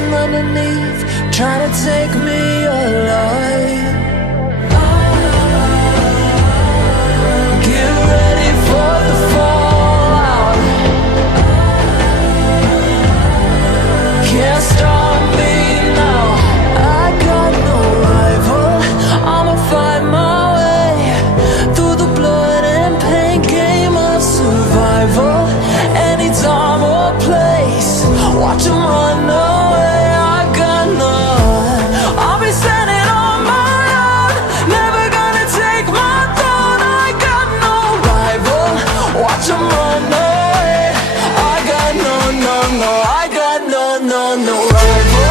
lurking underneath, trying to take me alive. Get ready for the fallout. Can't stop me now. I got no rival. I'ma find my way through the blood and pain game of survival. Any time or place, watch 'em run away. I got none. I'll be standing on my own, never gonna take my throne. I got no rival, watch 'em run away. I got no, I got no rival.